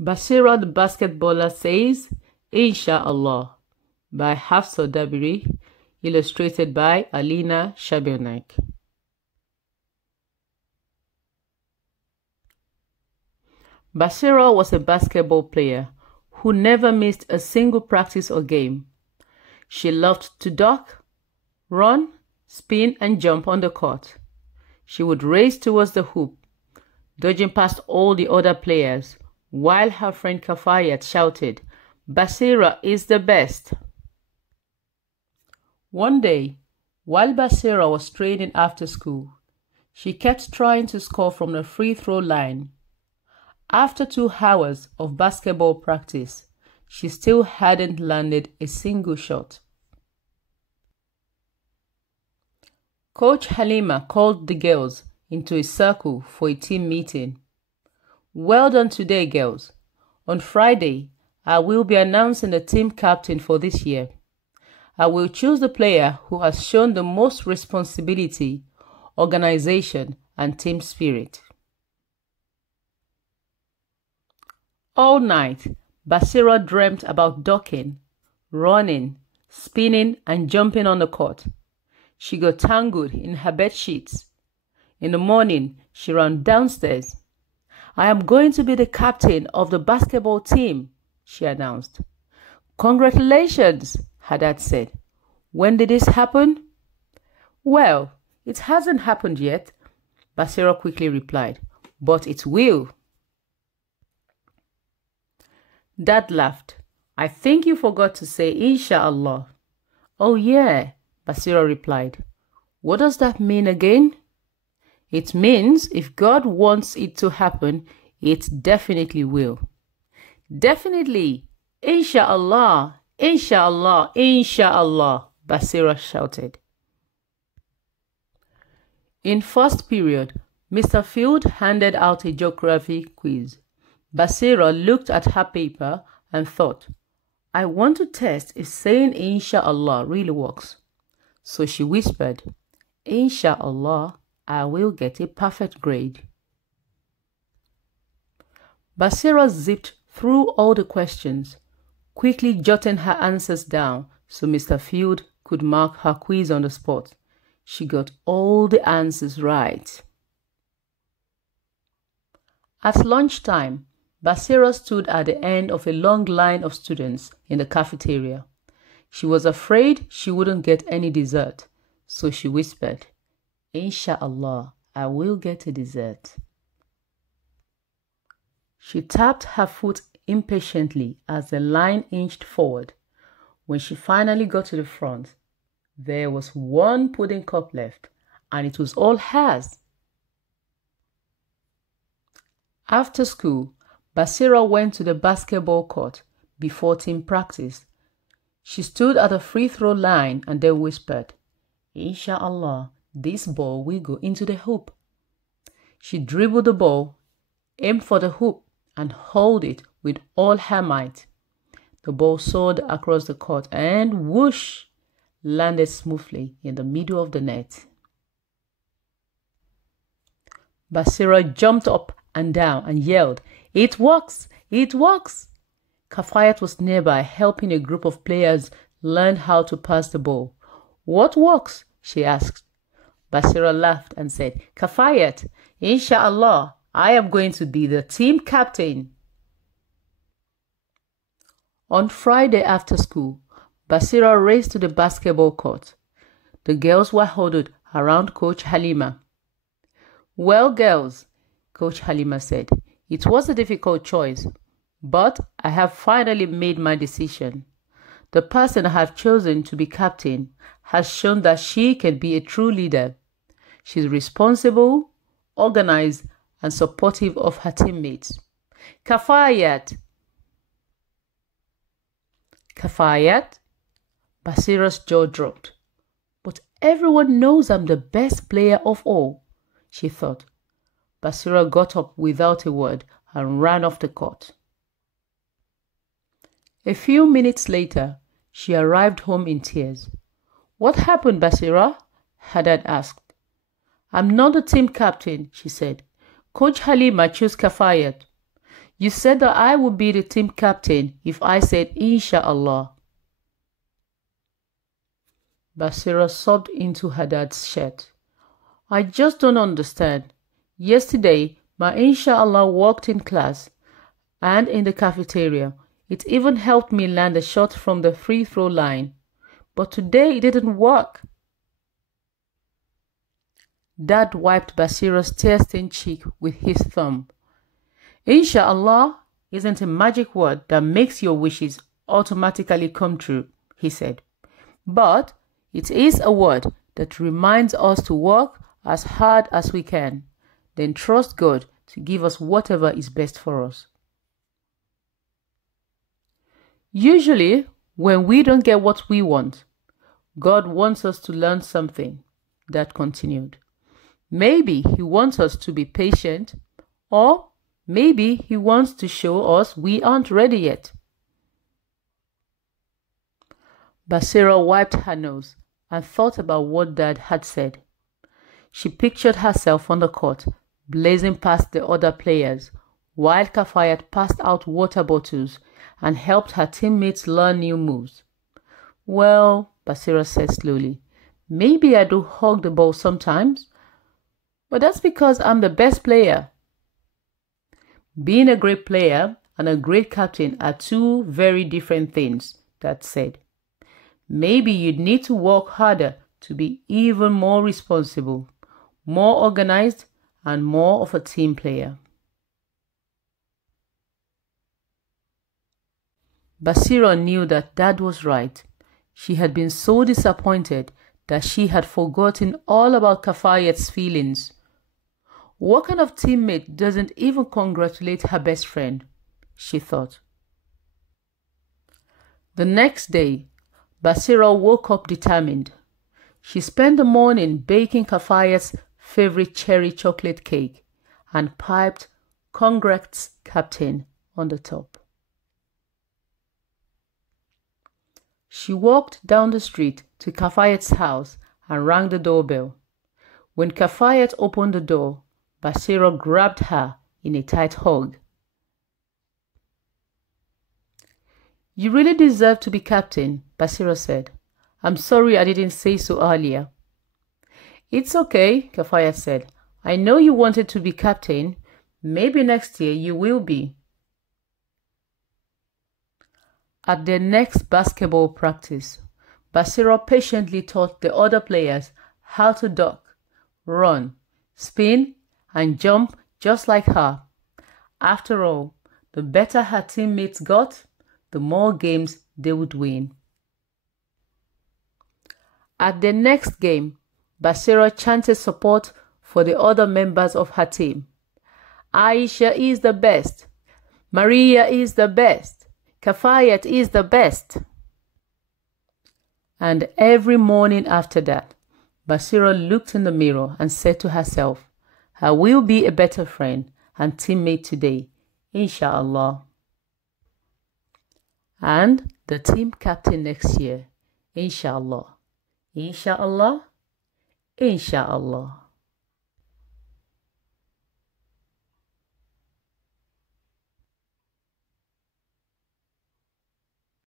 Basirah the basketballer says, Insha'Allah, by Hafsa Dabiri, illustrated by Alina Shabernak. Basirah was a basketball player who never missed a single practice or game. She loved to duck, run, spin, and jump on the court. She would race towards the hoop, dodging past all the other players, while her friend Kafayat shouted, Basirah is the best. One day, while Basirah was training after school, she kept trying to score from the free throw line. After 2 hours of basketball practice, she still hadn't landed a single shot. Coach Halima called the girls into a circle for a team meeting. Well done today, girls. On Friday, I will be announcing the team captain for this year. I will choose the player who has shown the most responsibility, organization, and team spirit. All night, Basirah dreamt about ducking, running, spinning, and jumping on the court. She got tangled in her bed sheets. In the morning, she ran downstairs. I am going to be the captain of the basketball team, she announced. Congratulations, her dad said. When did this happen? Well, it hasn't happened yet, Basirah quickly replied, but it will. Dad laughed. I think you forgot to say Insha'Allah. Oh yeah, Basirah replied. What does that mean again? It means if God wants it to happen, it definitely will. Definitely. Insha'Allah, Insha'Allah, Insha'Allah, Basirah shouted. In first period, Mr. Field handed out a geography quiz. Basirah looked at her paper and thought, I want to test if saying Insha'Allah really works. So she whispered, Insha'Allah, I will get a perfect grade. Basirah zipped through all the questions, quickly jotting her answers down so Mr. Field could mark her quiz on the spot. She got all the answers right. At lunchtime, Basirah stood at the end of a long line of students in the cafeteria. She was afraid she wouldn't get any dessert, so she whispered, Insha'Allah, I will get a dessert. She tapped her foot impatiently as the line inched forward. When she finally got to the front, there was 1 pudding cup left, and it was all hers. After school, Basirah went to the basketball court before team practice. She stood at the free throw line and then whispered, Insha'Allah, this ball will go into the hoop. She dribbled the ball, aimed for the hoop, and held it with all her might. The ball soared across the court and whoosh, landed smoothly in the middle of the net. Basirah jumped up and down and yelled, It works! It works! Kafayat was nearby helping a group of players learn how to pass the ball. What works? She asked. Basirah laughed and said, Kafayat, Insha'Allah, I am going to be the team captain. On Friday after school, Basirah raced to the basketball court. The girls were huddled around Coach Halima. Well, girls, Coach Halima said, it was a difficult choice, but I have finally made my decision. The person I have chosen to be captain has shown that she can be a true leader. She's responsible, organized, and supportive of her teammates. Kafayat! Kafayat? Basirah's jaw dropped. But everyone knows I'm the best player of all, she thought. Basirah got up without a word and ran off the court. A few minutes later, she arrived home in tears. What happened, Basirah? Her dad asked. I'm not the team captain, she said. Coach Halima chose Kafayat. You said that I would be the team captain if I said Insha'Allah. Basirah sobbed into her dad's shirt. I just don't understand. Yesterday, my Insha'Allah walked in class and in the cafeteria. It even helped me land a shot from the free throw line. But today it didn't work. Dad wiped Basirah's tear-stained cheek with his thumb. Insha'Allah isn't a magic word that makes your wishes automatically come true, he said. But it is a word that reminds us to work as hard as we can, then trust God to give us whatever is best for us. Usually, when we don't get what we want, God wants us to learn something, Dad continued. Maybe He wants us to be patient, or maybe He wants to show us we aren't ready yet. Basirah wiped her nose and thought about what Dad had said. She pictured herself on the court, blazing past the other players, while Kafayat passed out water bottles and helped her teammates learn new moves. Well, Basirah said slowly, maybe I do hug the ball sometimes, but that's because I'm the best player. Being a great player and a great captain are two very different things, Dad said. Maybe you'd need to work harder to be even more responsible, more organized, and more of a team player. Basirah knew that Dad was right. She had been so disappointed that she had forgotten all about Kafayat's feelings. What kind of teammate doesn't even congratulate her best friend? She thought. The next day, Basirah woke up determined. She spent the morning baking Kafayat's favorite cherry chocolate cake and piped "Congrats, Captain" on the top. She walked down the street to Kafayat's house and rang the doorbell. When Kafayat opened the door, Basirah grabbed her in a tight hug. You really deserve to be captain, Basirah said. I'm sorry I didn't say so earlier. It's okay, Kafayat said. I know you wanted to be captain. Maybe next year you will be. At their next basketball practice, Basirah patiently taught the other players how to duck, run, spin, and jump just like her. After all, the better her teammates got, the more games they would win. At the next game, Basirah chanted support for the other members of her team. Aisha is the best. Maria is the best. Kafayat is the best. And every morning after that, Basirah looked in the mirror and said to herself, I will be a better friend and teammate today, Insha'Allah. And the team captain next year, Insha'Allah. Insha'Allah. Insha'Allah.